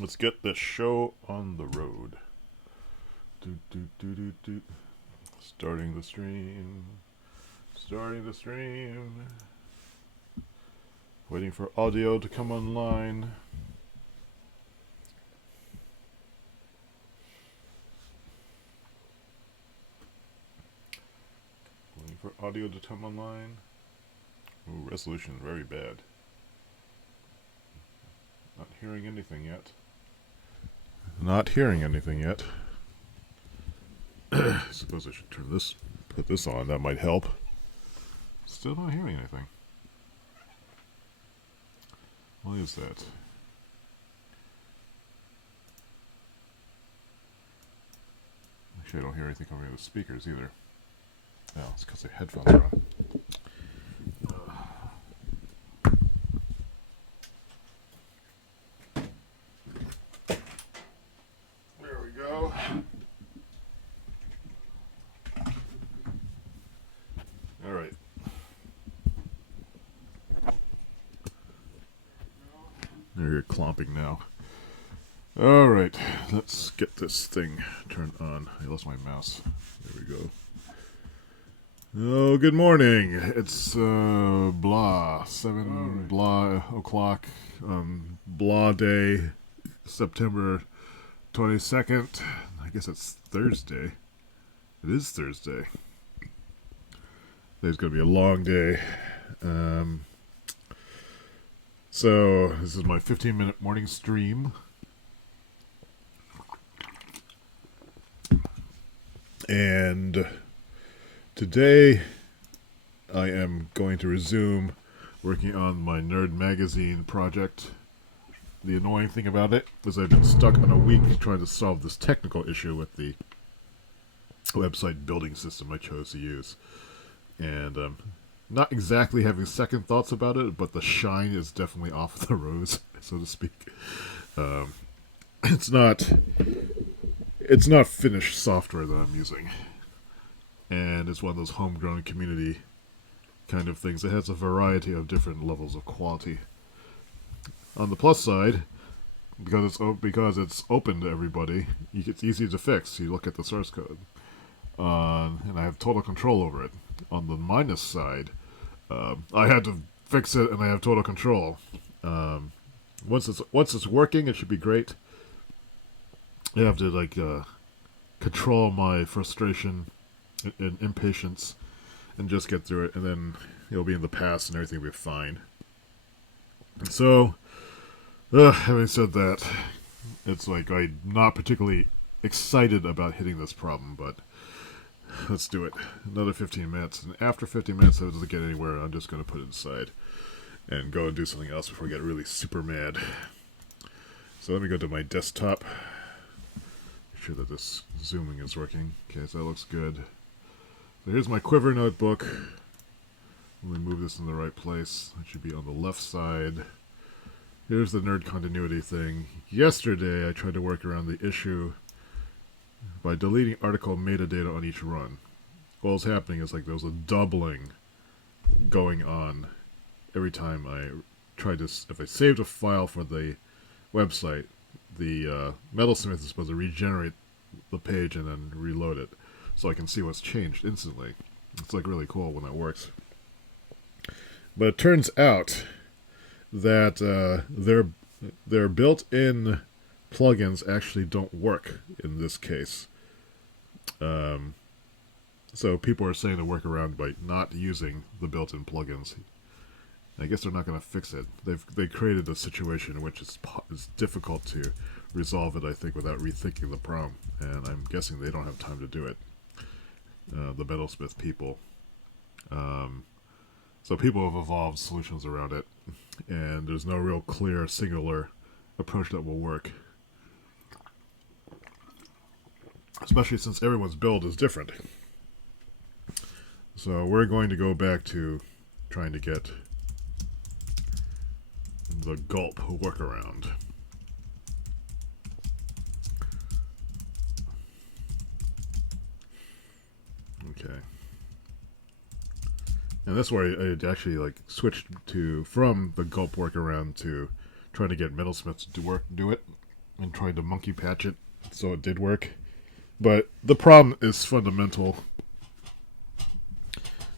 Let's get this show on the road. Do, do, do, do, do. Starting the stream. Starting the stream. Waiting for audio to come online. Waiting for audio to come online. Ooh, resolution very bad. Not hearing anything yet. Not hearing anything yet. I suppose I should put this on. That might help. Still not hearing anything. Why is that? Actually, I don't hear anything coming out of the speakers either. No, it's because the headphones are on. There we go. All right. There, you're clomping now. All right, let's get this thing turned on. I lost my mouse. There we go. Oh, good morning. It's blah 7 blah o'clock. Blah day, September 22nd. I guess it's Thursday. It is Thursday. Today's gonna be a long day. So this is my 15-minute morning stream. And today I am going to resume working on my Nerd Magazine project. The annoying thing about it is I've been stuck on a week trying to solve this technical issue with the website building system I chose to use. And not exactly having second thoughts about it, but the shine is definitely off the rose, so to speak. It's not finished software that I'm using, and it's one of those homegrown community kind of things. It has a variety of different levels of quality. On the plus side, because it's open to everybody, it's easy to fix. You look at the source code, and I have total control over it. On the minus side, I had to fix it, and I have total control. Once it's working, it should be great. I have to control my frustration and impatience, and just get through it, and then it'll be in the past, and everything will be fine. So, having said that, it's like I'm not particularly excited about hitting this problem, but let's do it. Another 15 minutes. And after 15 minutes, if it doesn't get anywhere, I'm just going to put it aside and go and do something else before I get really super mad. So let me go to my desktop. Make sure that this zooming is working. Okay, so that looks good. So here's my Quiver notebook. Let me move this in the right place. It should be on the left side. Here's the nerd continuity thing. Yesterday, I tried to work around the issue by deleting article metadata on each run. What was happening is there was a doubling going on every time I tried to. If I saved a file for the website, the metalsmith is supposed to regenerate the page and then reload it, so I can see what's changed instantly. It's really cool when that works. But it turns out that their built-in plugins actually don't work in this case. So people are saying to work around by not using the built-in plugins. I guess they're not going to fix it. They created a situation in which it's difficult to resolve it, I think, without rethinking the problem. And I'm guessing they don't have time to do it. The Metalsmith people. So people have evolved solutions around it, and there's no real clear, singular approach that will work. Especially since everyone's build is different. So we're going to go back to trying to get the gulp workaround. Okay. And that's where I actually switched from the gulp workaround to trying to get Metalsmith to do it. and tried to monkey patch it so it did work. But the problem is fundamental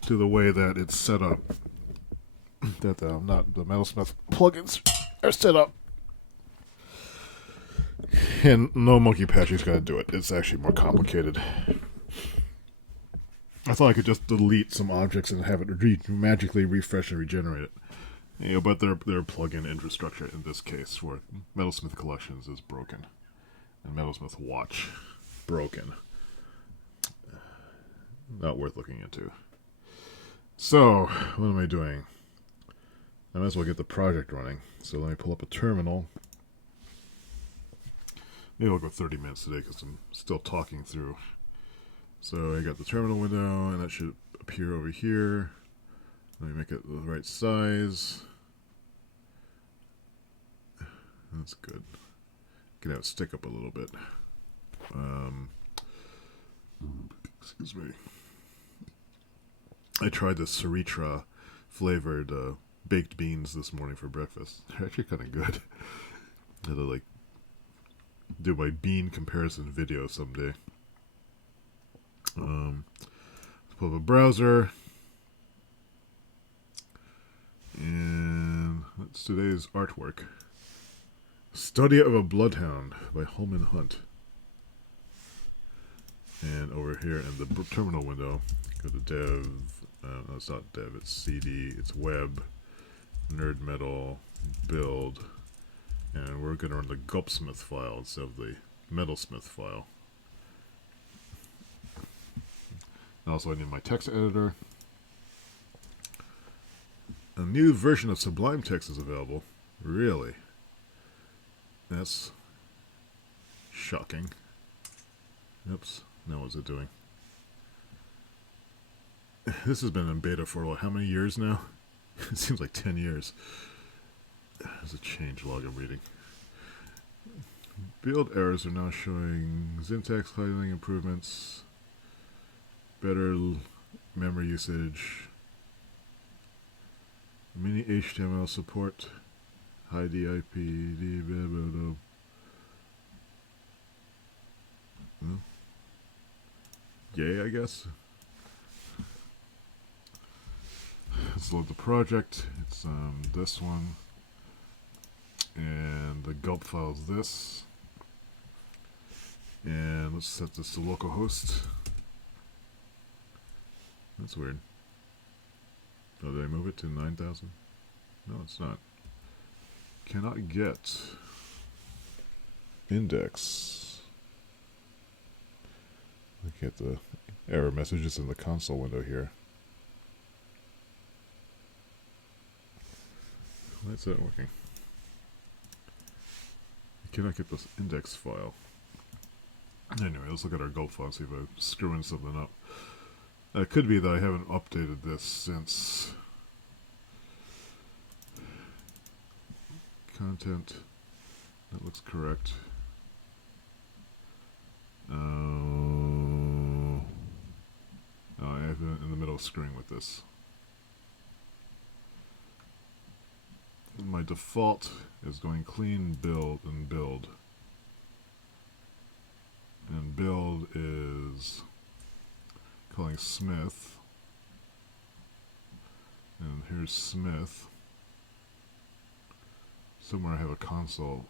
to the way that it's set up. That not the Metalsmith plugins are set up. And no monkey patching's gonna do it. It's actually more complicated. I thought I could just delete some objects and have it magically refresh and regenerate it. But their plugin infrastructure in this case for Metalsmith Collections is broken. And Metalsmith Watch, broken. Not worth looking into. So, what am I doing? I might as well get the project running. So let me pull up a terminal. Maybe I'll go 30 minutes today because I'm still talking through. So I got the terminal window, and that should appear over here. Let me make it the right size. That's good. Can have it stick up a little bit. Excuse me. I tried the sriracha flavored baked beans this morning for breakfast. They're actually kind of good. I had to do my bean comparison video someday. Let's pull up a browser. And that's today's artwork. Study of a Bloodhound by Holman Hunt. And over here in the terminal window, go to dev. No, it's not dev, it's CD, it's web, nerd metal, build. And we're going to run the gulpsmith file instead of the metalsmith file. And also I need my text editor. A new version of Sublime Text is available. Really? That's shocking. Oops. Now what's it doing? This has been in beta for how many years now? It seems like 10 years. There's a change log I'm reading. Build errors are now showing syntax highlighting improvements, better memory usage, mini HTML support, high DIP, blah, blah, blah. Well, yay, I guess. Let's load the project. It's this one. And the gulp file is this. And let's set this to localhost. That's weird. Oh, did I move it to 9,000? No, it's not. Cannot get index. Look at the error messages in the console window here. Why is that working? I cannot get this index file. Anyway, let's look at our gulp file, see if I'm screwing something up. It could be that I haven't updated this since content. That looks correct. Oh, I have it in the middle of screwing with this. My default is going clean, build, and build. And build is calling Smith. And here's Smith. Somewhere I have a console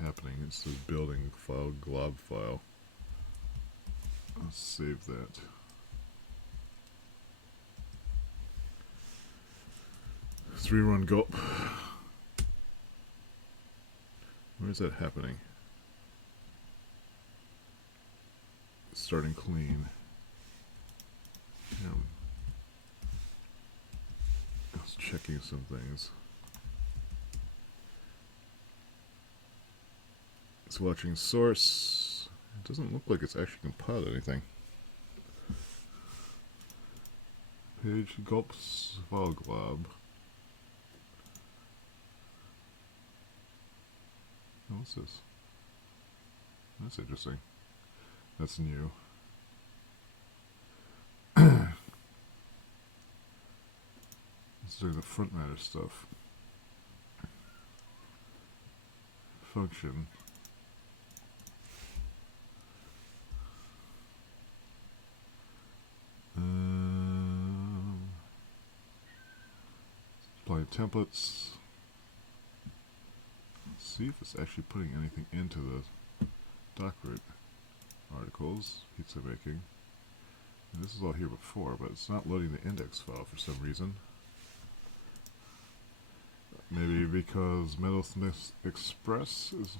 happening. It's the building file, glob file. Let's save that. Let's rerun gulp. Where is that happening? Starting clean. I was checking some things. It's watching source. It doesn't look like it's actually compiled anything. Page gulps file glob. Oh, what's this? That's interesting. That's new. Let's do the front matter stuff. Function. templates. Let's see if it's actually putting anything into the doc root. Articles, pizza making. And this is all here before, but it's not loading the index file for some reason. Maybe because Metalsmith Express is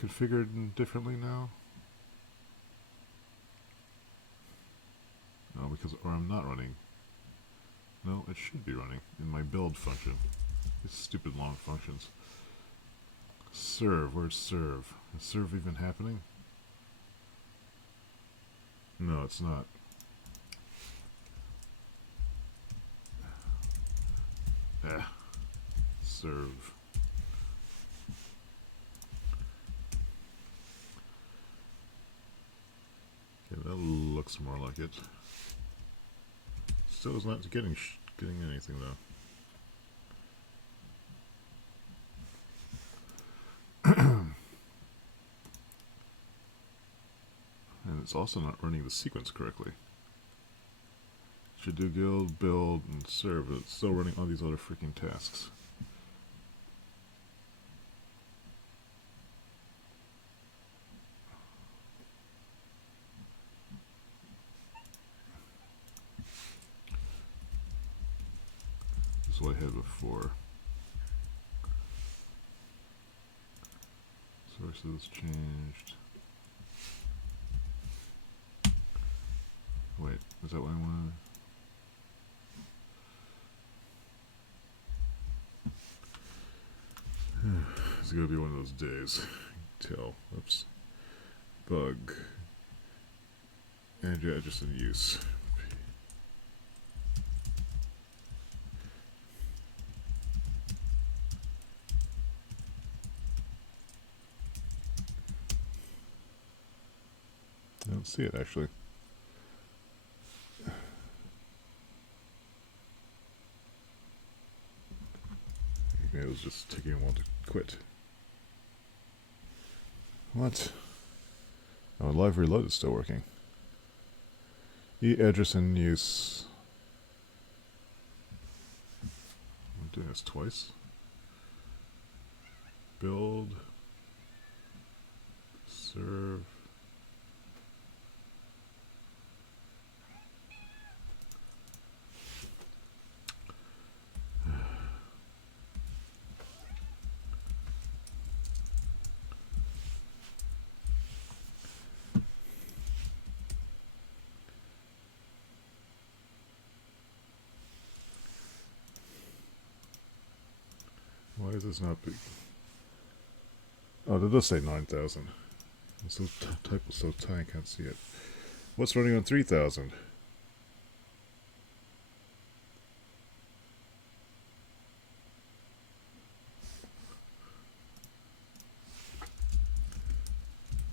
configured differently now? No, or I'm not running. No, it should be running in my build function. These stupid long functions. Serve, where's serve? Is serve even happening? No, it's not. Serve. Okay, that looks more like it. Still is not getting anything though. And it's also not running the sequence correctly. Should do guild, build, and serve, but it's still running all these other freaking tasks. This is what I had before. Sources changed. Wait, is that what I wanted? It's gonna be one of those days. Tell. Oops. Bug. And yeah, just in use. I don't see it actually. It was just taking a while to quit. What? Oh, live reload is still working. E-address in use. I'm doing this twice. Build. Serve. Why is this not big? Oh, that does say 9,000. So type is so tiny I can't see it. What's running on 3,000?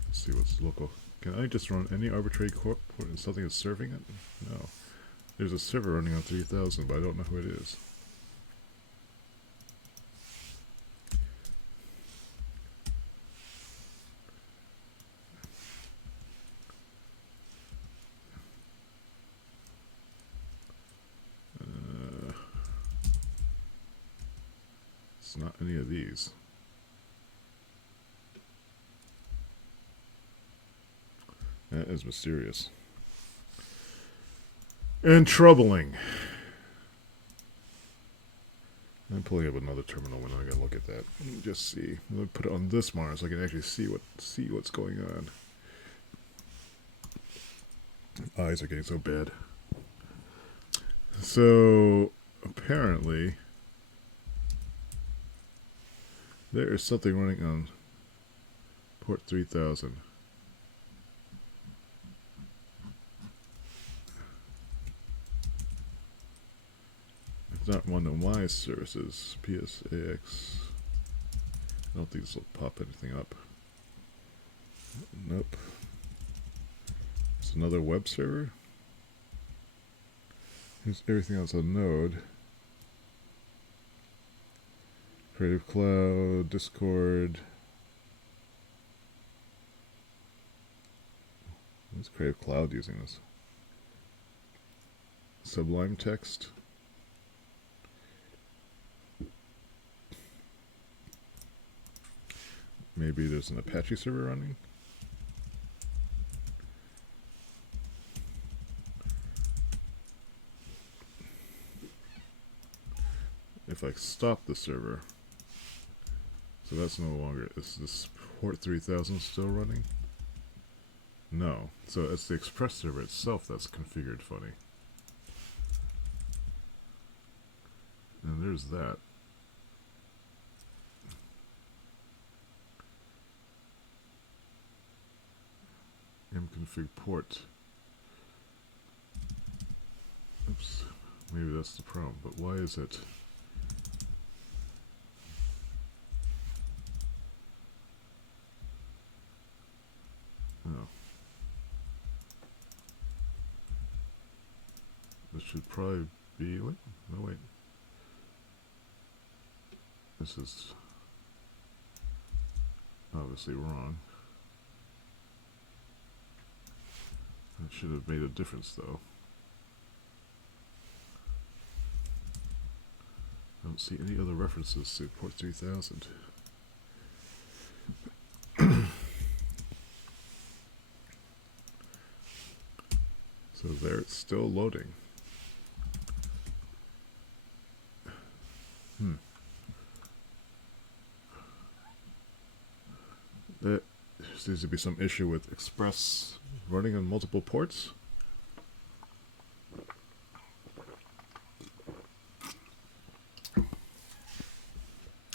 Let's see what's local. Can I just run any arbitrary port and something is serving it? No. There's a server running on 3,000, but I don't know who it is. It's not any of these. That is mysterious. And troubling. I'm pulling up another terminal when I gotta look at that. Just see. I'm gonna put it on this monitor so I can actually see what's going on. Eyes are getting so bad. So apparently there is something running on port 3000. It's not one of my services. PSAX. I don't think this will pop anything up. Nope. It's another web server. Here's everything else on Node. Creative Cloud, Discord. What's Creative Cloud using this? Sublime Text. Maybe there's an Apache server running. If I stop the server, so that's no longer, is this port 3000 still running? No, so it's the Express server itself that's configured funny. And there's that. mconfig port. Oops, maybe that's the problem, but why is it? Oh. This should probably be, wait, no wait. This is obviously wrong. That should have made a difference though. I don't see any other references to port 3000. So there, it's still loading. There seems to be some issue with Express running on multiple ports.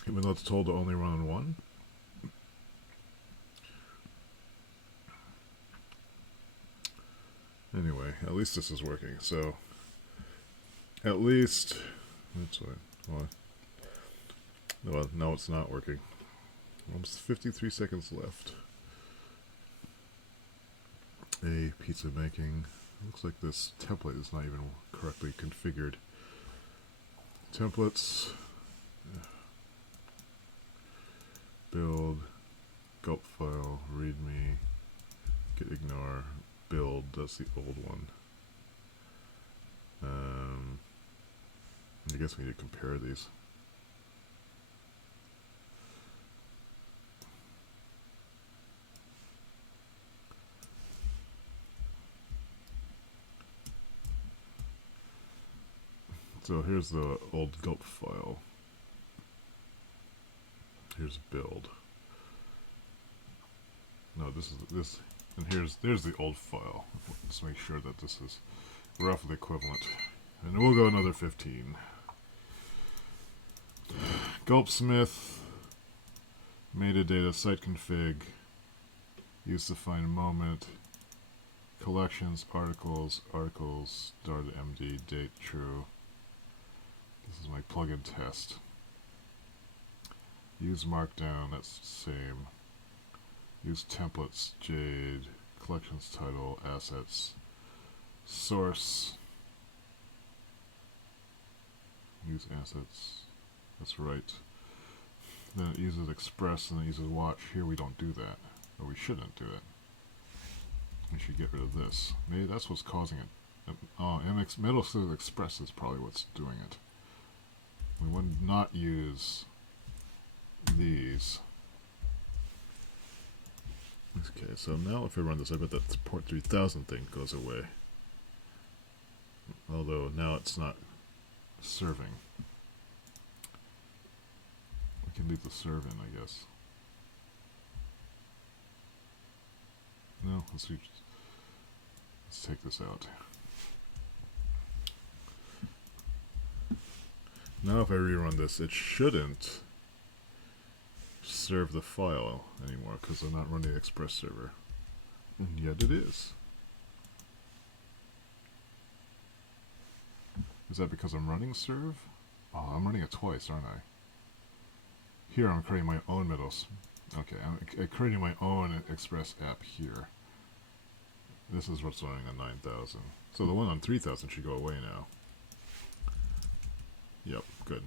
Even though it's told to only run on one. Anyway, at least this is working. So, at least, that's why. Well, no, it's not working. Almost 53 seconds left. A pizza making. Looks like this template is not even correctly configured. Templates. Build. Gulp file. Readme. Git ignore. Build. That's the old one. I guess we need to compare these. So here's the old gulp file. Here's build. No, this is this, and there's the old file. Let's make sure that this is roughly equivalent. And we'll go another 15. Gulpsmith, metadata, site config, use to find moment, collections, articles, started MD, date, true. This is my plugin test. Use markdown, that's the same. Use templates, Jade, collections title, assets, source. Use assets, that's right. Then it uses express and it uses watch. Here we don't do that, or we shouldn't do it. We should get rid of this. Maybe that's what's causing it. Oh, middle says express is probably what's doing it. We would not use these. Okay, so now if I run this, I bet that port 3000 thing goes away. Although now it's not serving. We can leave the serve in, I guess. No, let's take this out. Now if I rerun this, it shouldn't serve the file anymore because I'm not running the Express server. And yet it is. Is that because I'm running serve? Oh, I'm running it twice, aren't I? Here I'm creating my own middles. Okay, I'm creating my own Express app here. This is what's running on 9000. So the one on 3000 should go away now. Yep, good.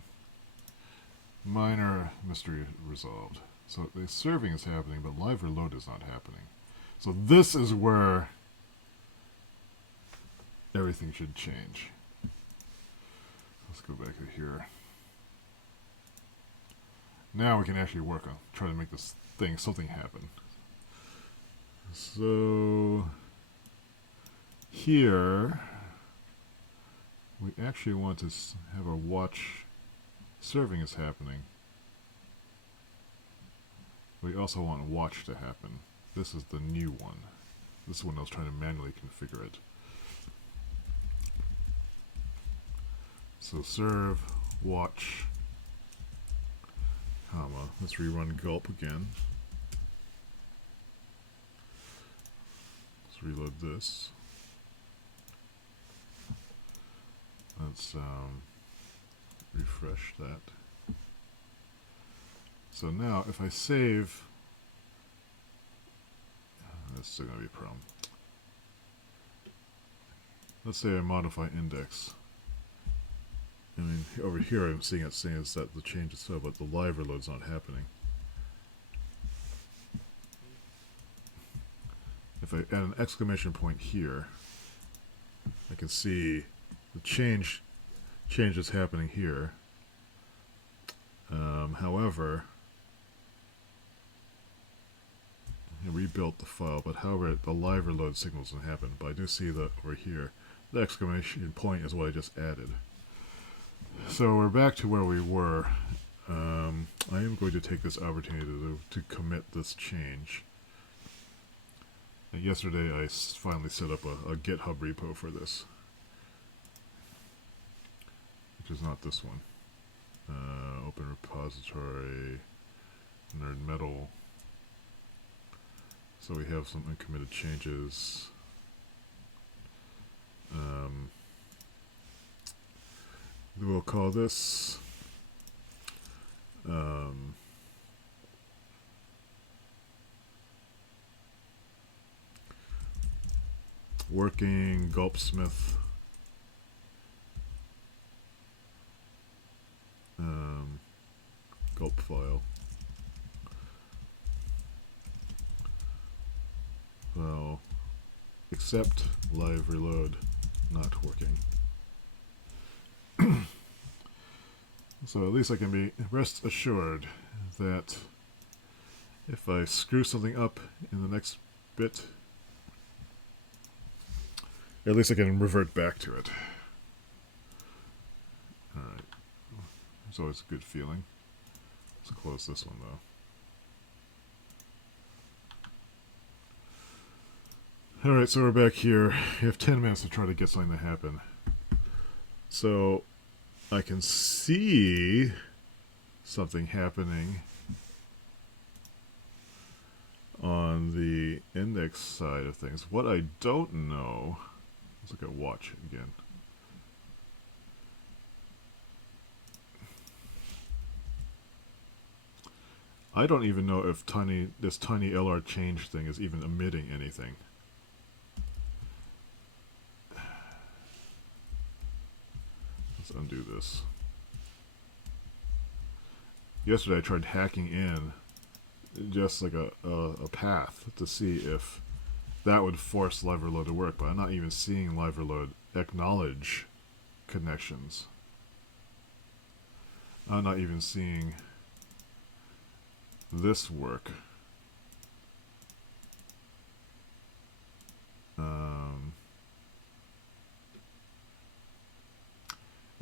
Minor mystery resolved. So the serving is happening, but live reload is not happening. So this is where everything should change. Let's go back to here. Now we can actually work on try to make this something happened. So here we actually want to have a watch serving is happening. We also want watch to happen. This is the new one. This is when I was trying to manually configure it. So serve watch, comma, let's rerun gulp again. Let's reload this. Let's refresh that. So now if I save, that's still going to be a problem. Let's say I modify index. I mean, over here I'm seeing it saying that the change is so, but the live reload's not happening. If I add an exclamation point here, I can see the change is happening here. However, I rebuilt the file, but however, the live reload signal doesn't happen. But I do see that over here, the exclamation point is what I just added. So we're back to where we were. I am going to take this opportunity to commit this change. Yesterday I finally set up a GitHub repo for this, which is not this one. Open repository, nerd metal. So we have some uncommitted changes. We'll call this working gulpsmith gulp file. Well, except live reload not working. So at least I can be rest assured that if I screw something up in the next bit, at least I can revert back to it. Alright. It's always a good feeling. Let's close this one though. Alright, so we're back here. We have 10 minutes to try to get something to happen. So I can see something happening on the index side of things. What I don't know, let's look at watch again. I don't even know if this tiny LR change thing is even emitting anything. Let's undo this. Yesterday I tried hacking in just like a path to see if that would force livereload to work, but I'm not even seeing livereload acknowledge connections. I'm not even seeing this work.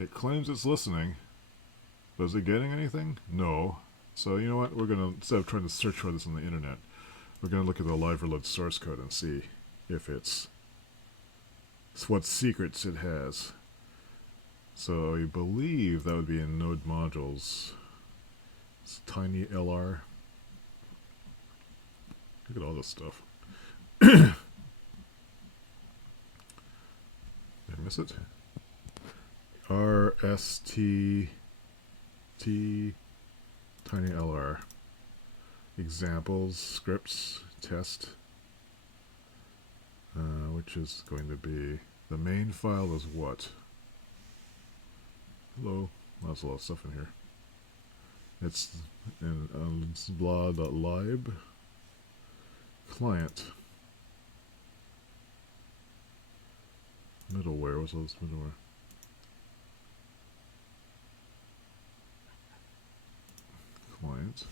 It claims it's listening, but is it getting anything? No. So you know what? We're gonna, instead of trying to search for this on the internet, we're gonna look at the livereload source code and see if it's what secrets it has. So I believe that would be in node modules. It's tiny LR. Look at all this stuff. Did I miss it? RST T tiny LR. Examples, scripts, test, which is going to be, the main file is what? Hello? Well, there's a lot of stuff in here. It's in blah.lib client. Middleware, what's all this middleware? Client.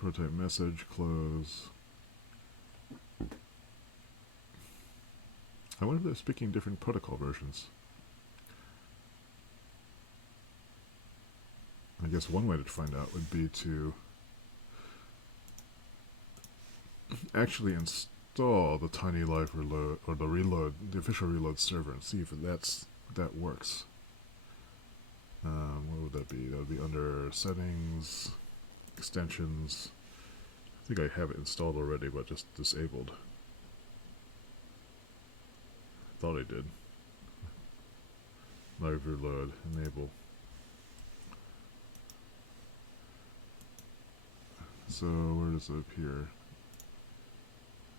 Prototype message, close. I wonder if they're speaking different protocol versions. I guess one way to find out would be to actually install the tiny live reload, or the reload, the official reload server, and see if that works. What would that be? That would be under settings, extensions. I think I have it installed already, but just disabled. Thought I did. Live reload, enable. So where does it appear?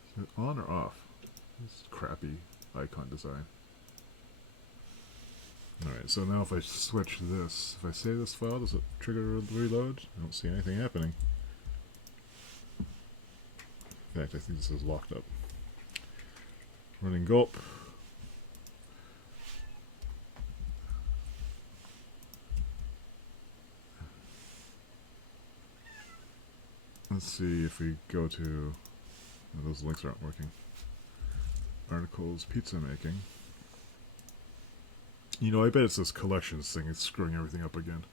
Is it on or off? This crappy icon design. Alright, so now if I switch this, if I save this file, does it trigger reload? I don't see anything happening. In fact, I think this is locked up. Running gulp. Let's see if we go to... Oh, those links aren't working. Articles, pizza making. You know, I bet it's this collections thing. It's screwing everything up again.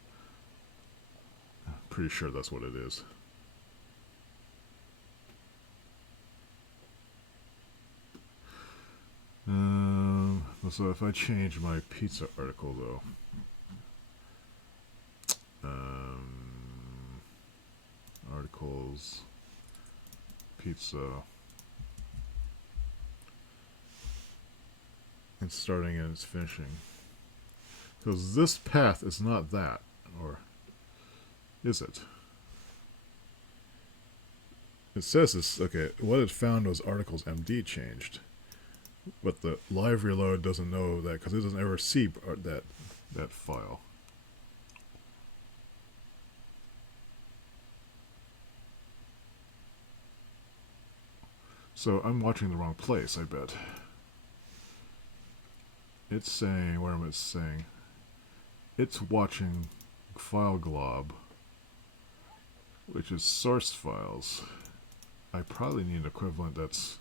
I'm pretty sure that's what it is. So if I change my pizza article, though... articles... pizza... and starting and it's finishing. Because this path is not that, or is it? It says this, okay, what it found was articles MD changed. But the live reload doesn't know that because it doesn't ever see that file. So I'm watching the wrong place, I bet. It's saying, where am I saying? It's watching file glob, which is source files. I probably need an equivalent that's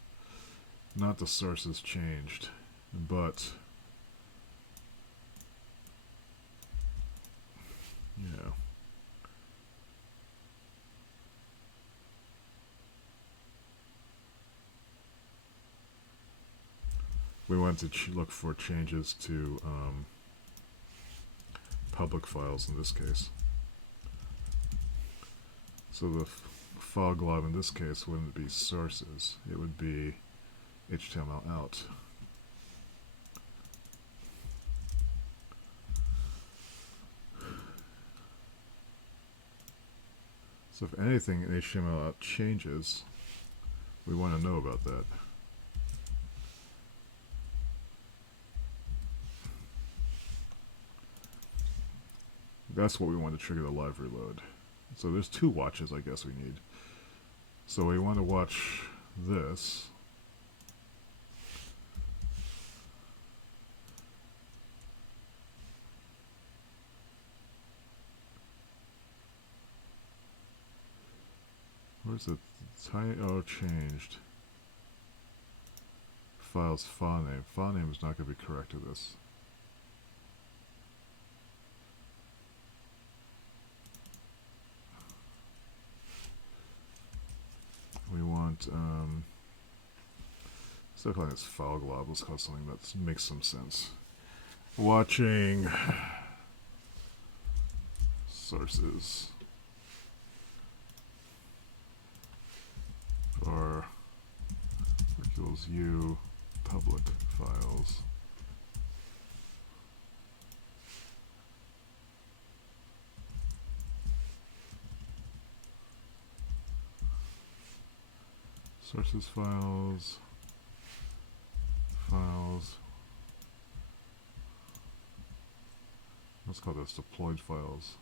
not the sources changed, but yeah. We want to look for changes to public files in this case. So the file glob in this case wouldn't be sources, it would be HTML out. So if anything in HTML out changes, we want to know about that. That's what we want to trigger the live reload. So there's two watches I guess we need. So we want to watch this. Where's the tiny, oh, changed. Files file name. File name is not going to be correct to this. We want, instead of calling this file glob, let's call it something that makes some sense. Watching sources. Or equals u public files. Sources files. Let's call this deployed files.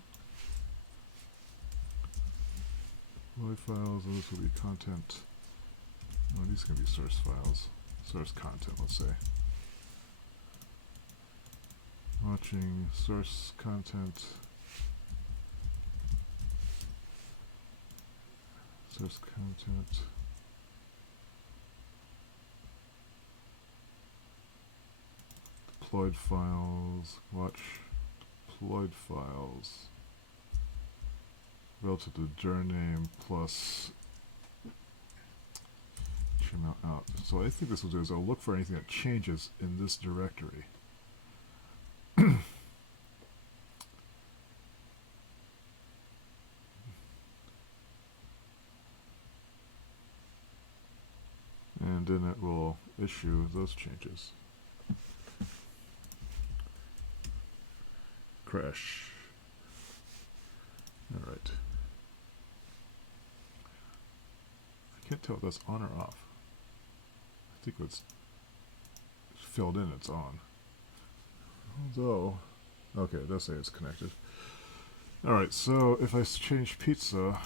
Deployed files, those will be content. Oh, these can be source files. Source content, let's say. Watching source content. Source content. Deployed files. Watch deployed files. Relative to dir name plus trim out. So what I think this will do is I'll look for anything that changes in this directory. And then it will issue those changes. Crash. Alright. I can't tell if that's on or off. I think it's filled in, it's on. Although, okay, it does say it's connected. Alright, so if I change pizza,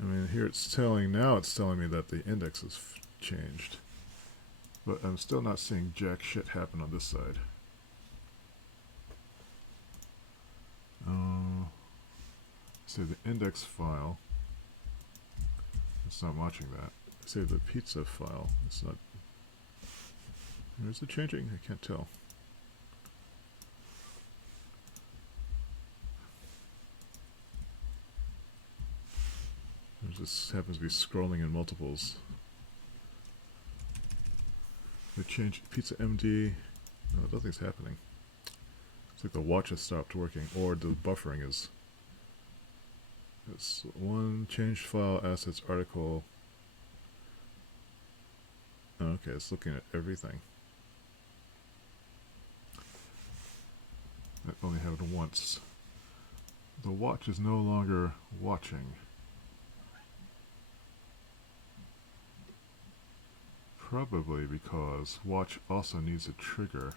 I mean, here it's telling me that the index is changed. But I'm still not seeing jack shit happen on this side. Save the index file. It's not watching that. Save the pizza file. It's not. Is it changing? I can't tell. It just happens to be scrolling in multiples. We change pizza MD. No, nothing's happening. It's like the watch has stopped working, or the buffering is. It's one changed file assets article. Okay, it's looking at everything. That only happened once. The watch is no longer watching. Probably because watch also needs a trigger.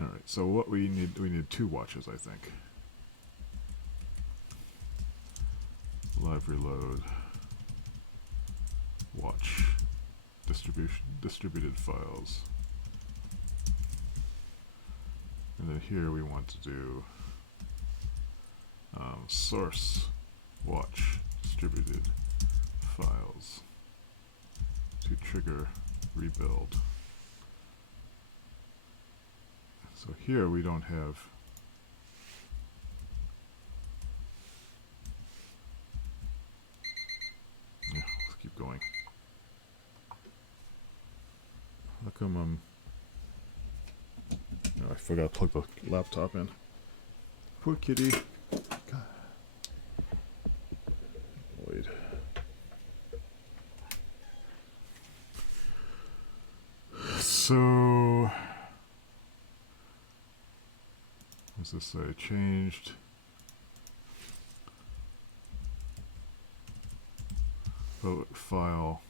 Alright, so what we need two watches, I think. Live reload. Watch. Distributed files. And then here we want to do source watch distributed files to trigger rebuild. So here we don't have let's keep going. How come I forgot to plug the laptop in. Poor kitty. God. Wait. So, what's this say? Changed. File.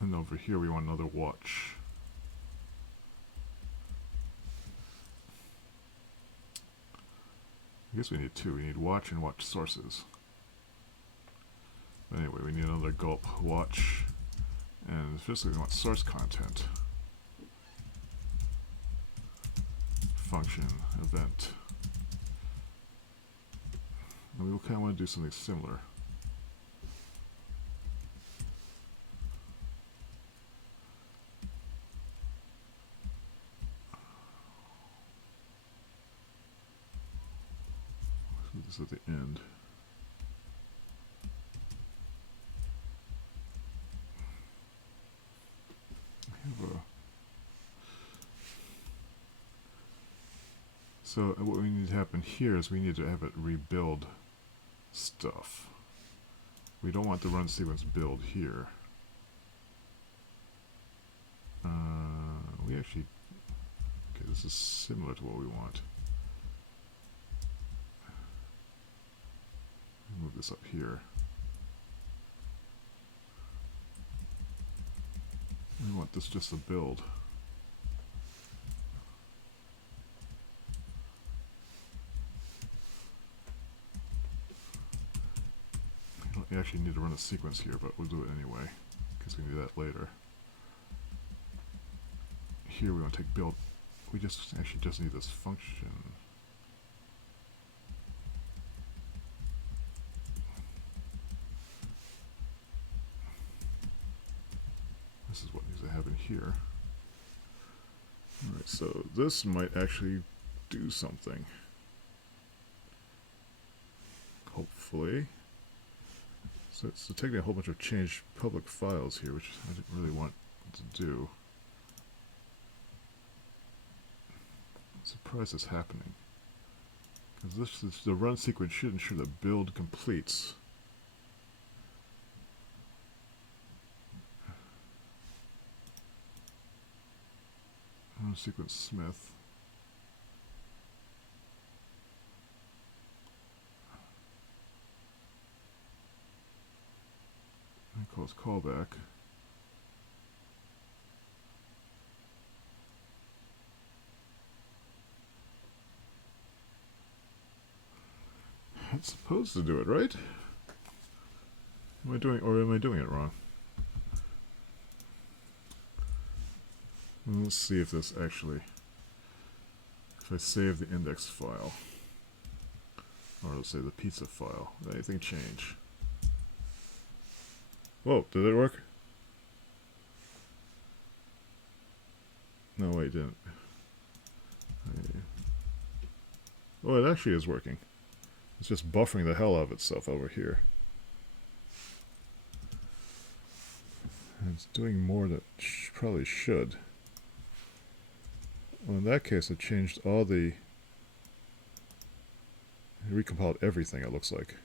And over here we want another watch. I guess we need two. We need watch and watch sources. But anyway, we need another gulp watch. And first we want source content. Function, event. And we kind of want to do something similar. This at the end. So what we need to happen here is we need to have it rebuild stuff. We don't want the run sequence build here. We actually, okay, this is similar to what we want. Move this up here. We want this just to build. we actually need to run a sequence here, but we'll do it anyway, because we can do that later. Here we want to take build. We just need this function. This is what needs to happen here. Alright, so this might actually do something. Hopefully. So it's detecting a whole bunch of changed public files here, which I didn't really want to do. I'm surprised it's happening. Because this is the run sequence should ensure that build completes. Run sequence Smith. And calls callback. It's supposed to do it, right? Am I doing it wrong? Let's see if this actually, if I save the index file, or let's say the pizza file, did anything change? Whoa, did it work? No, wait, it didn't. Oh, it actually is working. It's just buffering the hell out of itself over here. And it's doing more than it probably should. Well, in that case, it changed all the... It recompiled everything, it looks like.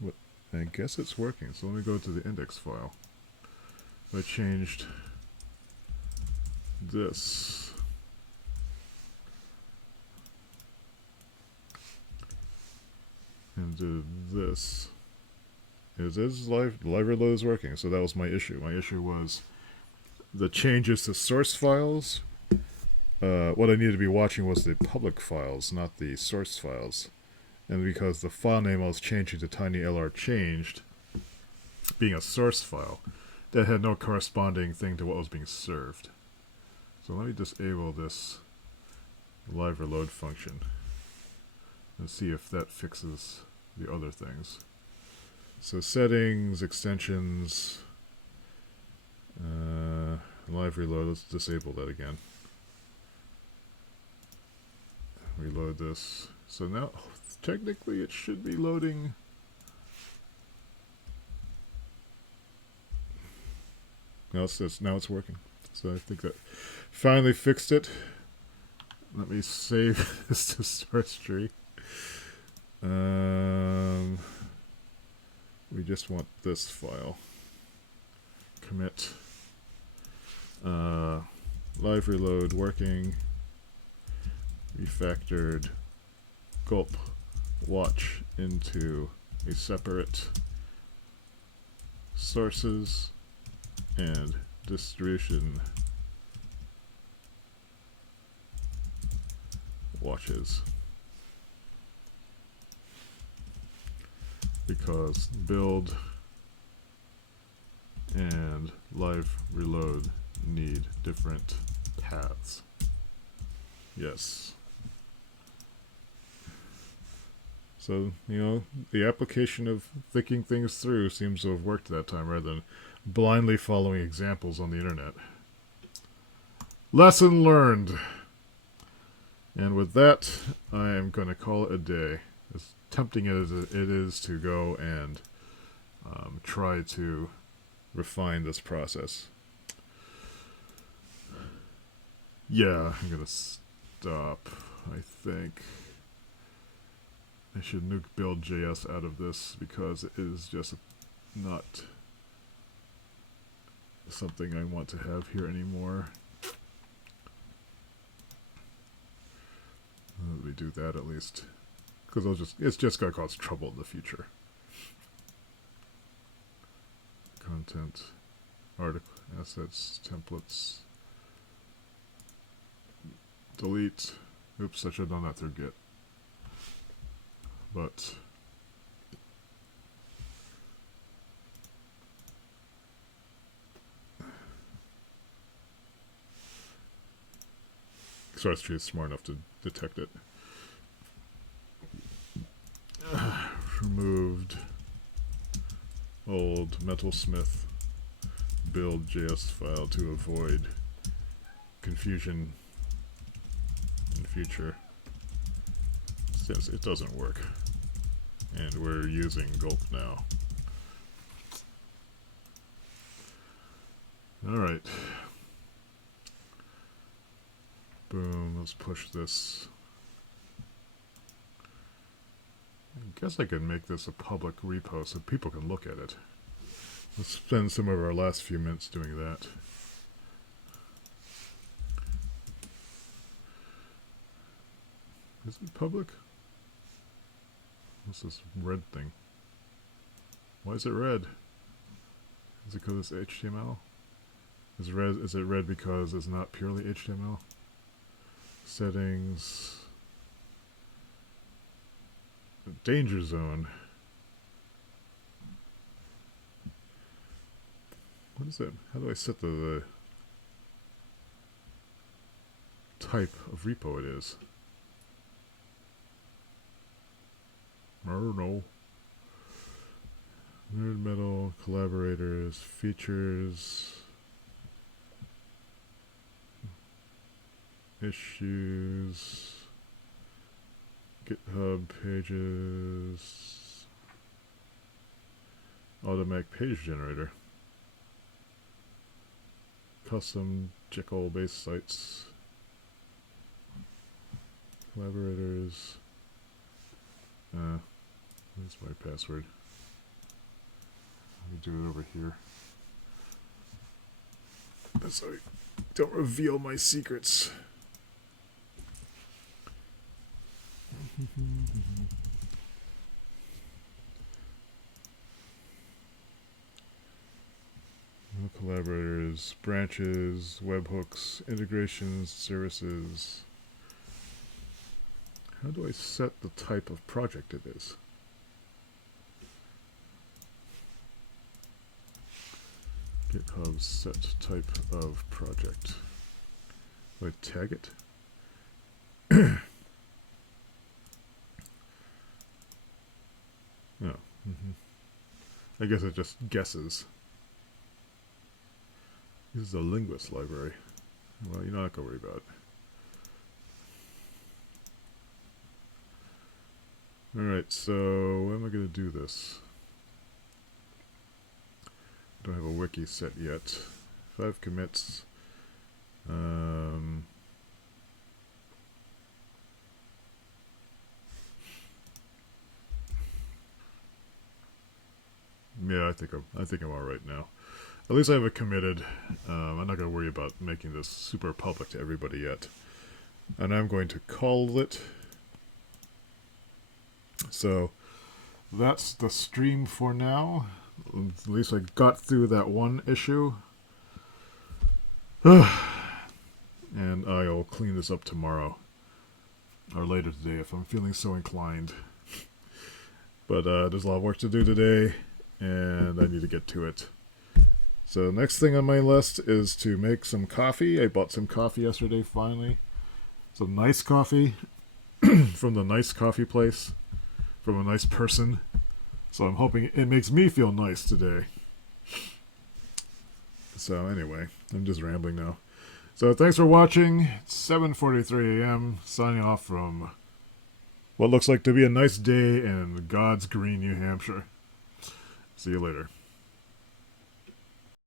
What? I guess it's working, so let me go to the index file. I changed this. And did this. It is livereload is working, so that was my issue. My issue was the changes to source files. What I needed to be watching was the public files, not the source files. And because the file name I was changing to tinylr changed, being a source file, that had no corresponding thing to what was being served. So let me disable this livereload function and see if that fixes the other things. So settings, extensions, live reload, let's disable that again. Reload this. So now, technically it should be loading. Now it's working. So I think that finally fixed it. Let me save this to source tree. We just want this file. Commit. Live reload working. Refactored. Gulp. Watch into a separate sources and distribution watches. Because build and live reload need different paths. Yes. So, you know, the application of thinking things through seems to have worked that time rather than blindly following examples on the internet. Lesson learned. And with that, I am going to call it a day. As tempting as it is to go and try to refine this process. Yeah, I'm going to stop, I think. I should nuke build.js out of this because it is just not something I want to have here anymore. Let me do that at least. Because it's just going to cause trouble in the future. Content, article, assets, templates. Delete. Oops, I should have done that through Git. But source tree is smart enough to detect it. Removed old metalsmith build.js file to avoid confusion in future, since it doesn't work. And we're using gulp now. Alright. Boom, let's push this. I guess I can make this a public repo so people can look at it. Let's spend some of our last few minutes doing that. Is it public? What's this red thing? Why is it red? Is it because it's HTML? Is it red because it's not purely HTML? Settings. Danger zone. What is that? How do I set the type of repo it is? I don't know. Nerd metal, collaborators, features, issues, GitHub pages, automatic page generator, custom Jekyll based sites, collaborators. That's my password. Let me do it over here. So I don't reveal my secrets. No collaborators, branches, webhooks, integrations, services. How do I set the type of project it is? GitHub set type of project. Do I tag it? No. I guess it just guesses. This is a linguist library. Well, you're not going to worry about it. Alright, so when am I going to do this? Don't have a wiki set yet. 5 commits. Yeah, I think I'm all right now. At least I have it committed. I'm not going to worry about making this super public to everybody yet. And I'm going to call it. So that's the stream for now. At least I got through that one issue. And I'll clean this up tomorrow. Or later today if I'm feeling so inclined. But there's a lot of work to do today. And I need to get to it. So next thing on my list is to make some coffee. I bought some coffee yesterday finally. Some nice coffee. From the nice coffee place. From a nice person. So I'm hoping it makes me feel nice today. So anyway, I'm just rambling now. So thanks for watching. It's 7:43 a.m. Signing off from what looks like to be a nice day in God's green New Hampshire. See you later.